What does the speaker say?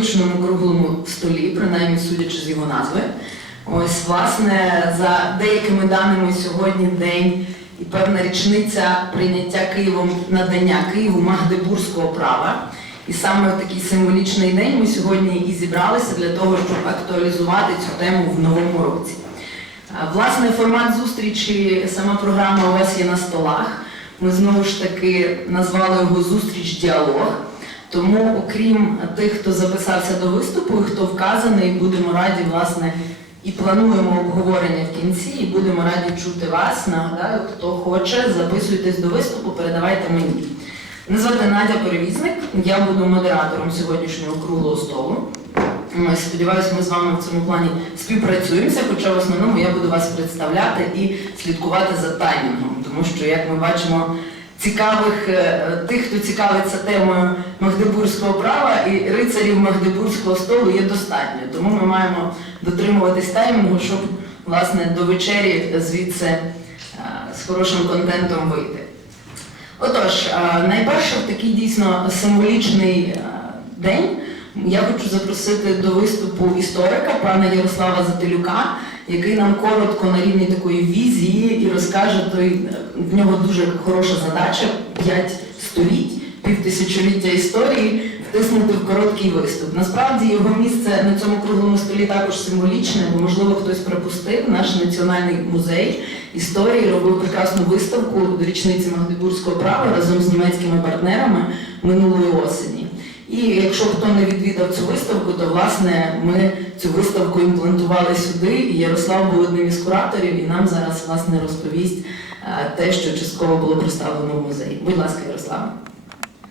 символічному круглому столі, принаймні судячи з його назви. Ось, власне, за деякими даними сьогодні день і певна річниця прийняття Києвом надання Києву Магдебурзького права. І саме в такий символічний день ми сьогодні і зібралися для того, щоб актуалізувати цю тему в новому році. Власне, формат зустрічі, сама програма у вас є на столах. Ми знову ж таки назвали його Зустріч діалог. Тому, окрім тих, хто записався до виступу, хто вказаний, будемо раді, власне, і плануємо обговорення в кінці, і будемо раді чути вас. Нагадаю, хто хоче, записуйтесь до виступу, передавайте мені. Мене звати Надя Перевізник, я буду модератором сьогоднішнього круглого столу. Сподіваюся, ми з вами в цьому плані співпрацюємося, хоча в основному я буду вас представляти і слідкувати за таймінгом, тому що, як ми бачимо, цікавих е, тих, хто цікавиться темою Магдебурзького права і рицарів Магдебурзького столу є достатньо. Тому ми маємо дотримуватись таймінгу, щоб власне до вечері звідси е, з хорошим контентом вийти. Отож, е, найперше в такий дійсно символічний день я хочу запросити до виступу історика пана Ярослава Зателюка, який нам коротко на рівні такої візії і розкаже той в нього дуже хороша задача п'ять століть, півтисячоліття історії втиснути в короткий виступ. Насправді його місце на цьому круглому столі також символічне, бо можливо хтось припустив. Наш національний музей історії робив прекрасну виставку до річниці Магдебурзького права разом з німецькими партнерами минулої осені. І якщо хто не відвідав цю виставку, то власне ми цю виставку імплантували сюди. І Ярослав був одним із кураторів, і нам зараз власне розповість е, те, що частково було представлено в музеї. Будь ласка, Ярослав.